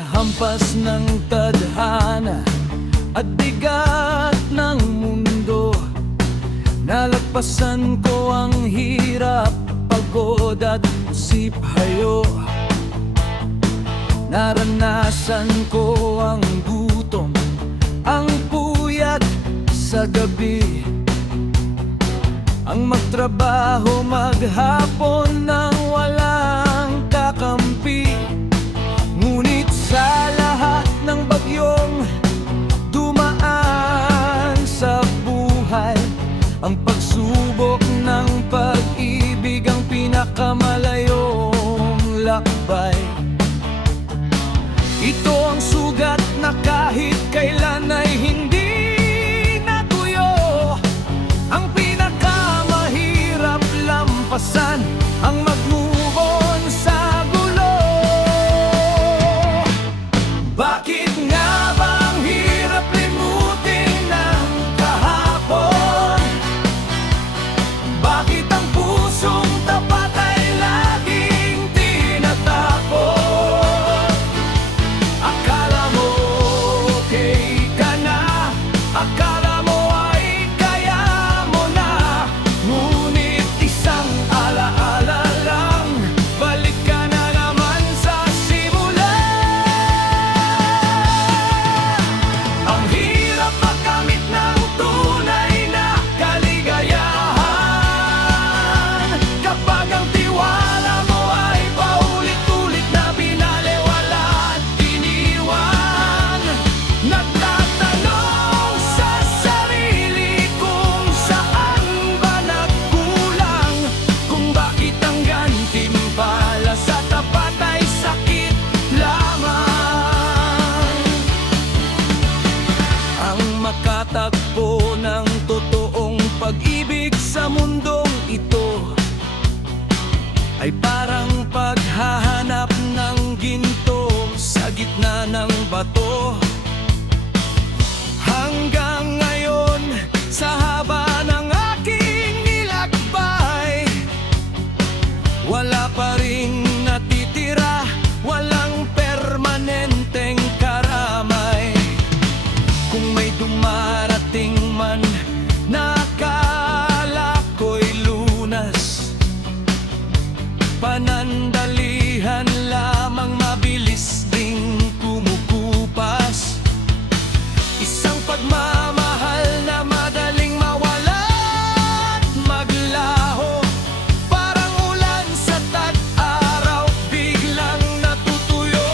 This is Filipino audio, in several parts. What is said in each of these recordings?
hampas ng tadhana at bigat ng mundo. Nalagpasan ko ang hirap, pagod at siphayo. Naranasan ko ang gutom, ang puyat sa gabi, ang magtrabaho maghapon nang walang kakampi. Ngunit sa lahat ng bagyong dumaan sa buhay, ang pagsubok ng pag-ibig ang pinakamalayong lakbay. Ito ang sugat na kahit kailan ay hindi natuyo. Ang pinakamahirap lampasan ang mag-move on sa gulo. Bakit nga ba ang hirap limutin ng kahapon? Bakit ang pusong tapat ay laging tinatapon? Akala mo okay ka na, akala mo ay kaya mo na. Ngunit isang alaala lang, balik ka na naman sa simula. Ang hirap makamit ng tunay na kaligayahan kapag ang tiwala mo ay paulit-ulit na binaliwala at iniwan. Nagtatanong sa sarili kung saan ba nagkulang, kung bakit ang gantimpala sa tapat ay sakit lamang. Ang makatagpo ng totoong pag-ibig sa mundong ito ay parang paghahanap ng ginto sa gitna ng bato. Hanggang ngayon, sa haba ng aking nilakbay, wala pa ring natitira, walang permanenteng karamay. Kung may dumarating man na akala ko'y lunas, panandalihan lamang, mabilis ding kumukupas. Isang pagmamahal na madaling mawala at maglaho, parang ulan sa tag-araw, biglang natutuyo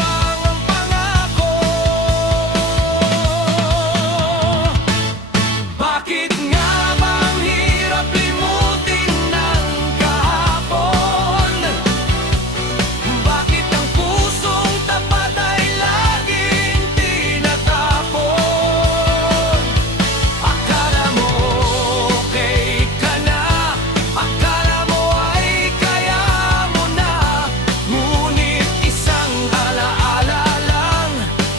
ang pangako. Bakit nga ba ang hirap limutin ng kahapon? Bakit ang pusong tapat ay laging tinatapon? Akala mo okay ka na, akala mo ay kaya mo na. Ngunit isang alaala lang,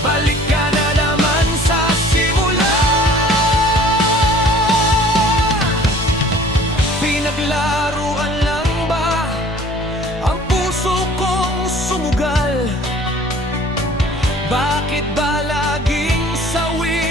balik ka na naman sa simula. Pinaglaruan lang ba ang puso kong sumugal? Bakit ba laging sawi